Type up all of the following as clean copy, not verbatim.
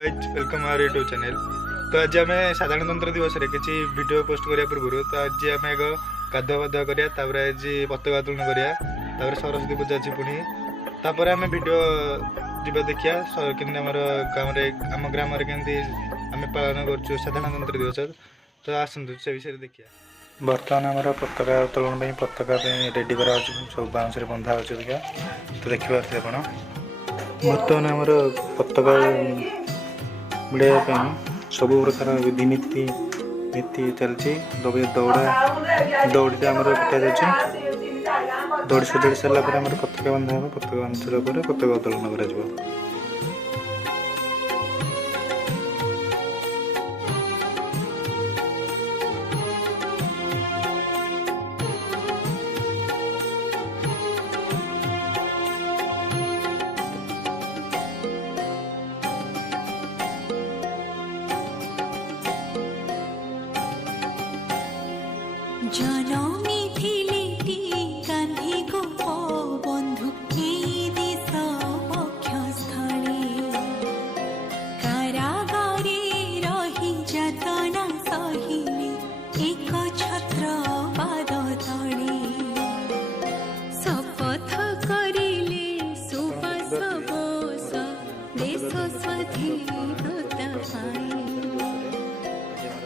Welcome our YouTube channel. तो आज आम साधारणतंत्र दिवस किसी वीडियो पोस्ट करने पूर्व तो आज आम एक गाधुआ पाधुआ करा आज पताका उत्तोलन करा सरस्वती पूजा अच्छी पुणी तापर आम वीडियो जीवा देखिया कि आम गाँव आम ग्राम के आम पालन कर साधारणतंत्र दिवस। तो आसतु से विषय देखिए। बर्तमान आम पताका उत्तोलन पताका रेडी करा सब बाउंस बंधा अच्छे तो देखिए आप बर्तमान आम पताका बुड़ाइया सब प्रकार विधि नीति चलती दौड़ा दौड़ी आम पिटा जाए दौड़ी सजाड़ी सारापर आम पताका बंधा हम पताका बांधि सारापर पताका उत्तोलन कर। जनमी थिलेटी गांधी को बंधु देश पक्षस्थले कारागारे रही जतना सहिले एक छत्र पाद तले शपथ करिले सुबास बोस देश स्वाधीनता पाई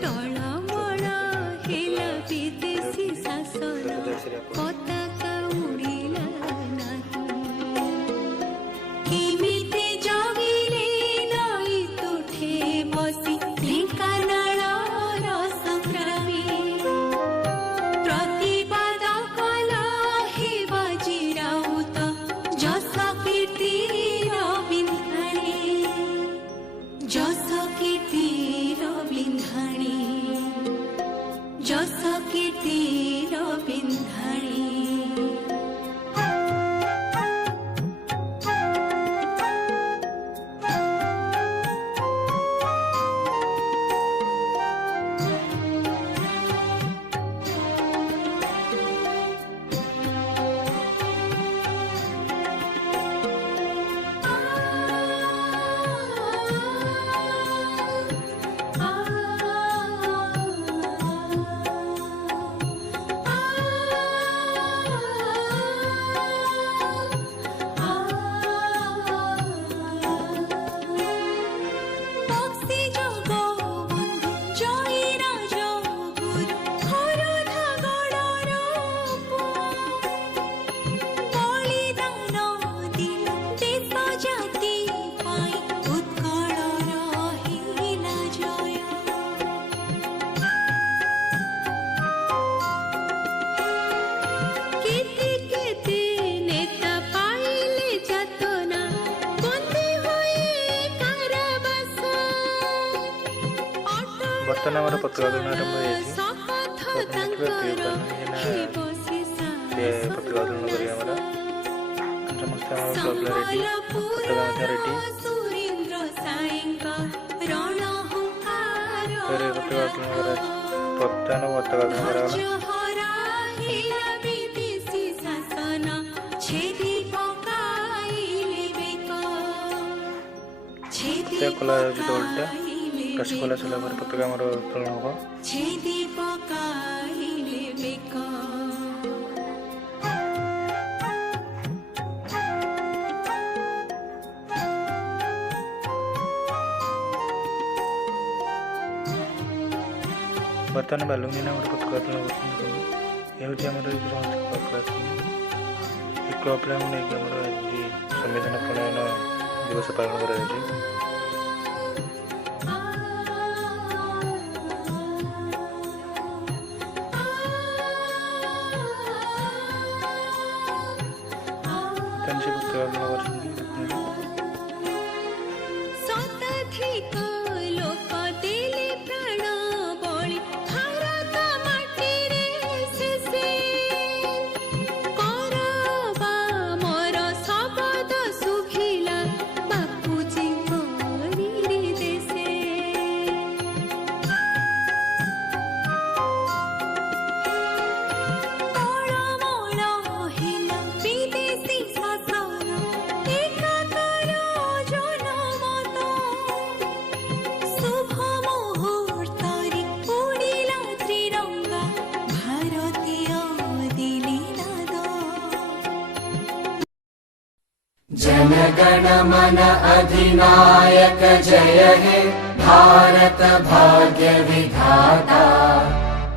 टळमळ हेला विदेशी शासन पताका उड़िला नाही केमिते जगिले नई तुठे बसी ढेंकानाळर संग्रामी प्रतिबाद कला हे बाजीराउत जस कीर्तिर बिंधाणे जस कीर्तिर बिंधाणे जस कीर्तिर बिंधाणे। बर्तमान आम पताका उत्तोलन आरंभ पताका उत्तोलन कर समस्त रेडी पताका रेडी पताका उत्तोलन बर्तमान पताका उत्तोलन कला दौड़टा रसगोला सारा पताका आम उत्तोलन हम। बर्तमान बालुंगी ना पताका उत्तोलन कर क्लब संविधान प्रणयन दिवस पालन कर। गण मन अधिनायक जय हे भारत भाग्य विधाता।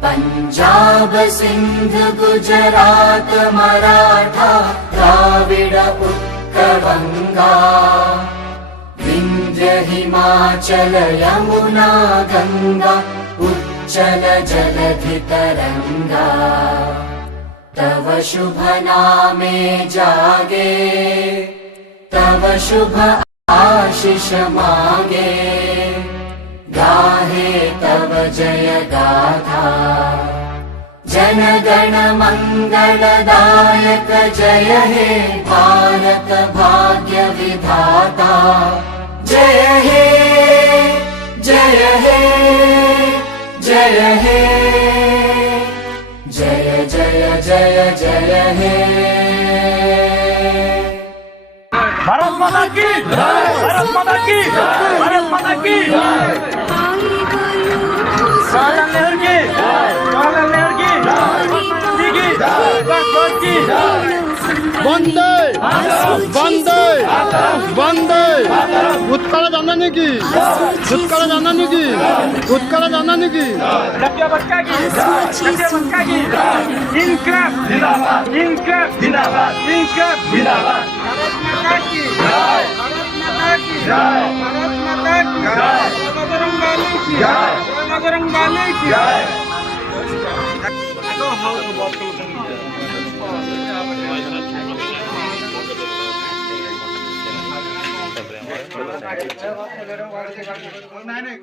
पंजाब सिंध गुजरात मराठा द्राविड उत्कल गंगा। विंध्य हिमाचल यमुना गंगा उच्चल जलधि तरंगा। तव शुभ नामे जागे तव शुभ आशीष मागे। गाहे तव जय गाथा जन गण मंगलदायक जय हे भारत भाग्य विधाता। जय हे जय हे जय हे जय जय जय जय हे। भारत माता की जय, भारत माता की जय, भारत माता की जय। जवाहरलाल नेहरू की जय, जवाहरलाल नेहरू की जय, गांधी की जय, बसवेश्वर की जय। वंदे वंदे वंदे उत्कल जननी की, उत्कल जननी की, उत्कल जननी की। जातीय बच्चा की जय, जातीय बच्चा की जय। इनकलाब जिंदाबाद, इनकलाब जिंदाबाद, इनकलाब जिंदाबाद। भारत माता की जय, भारत माता की जय, भारत माता की जय। बजरंग बली की जय, बजरंग बली की जय। नहीं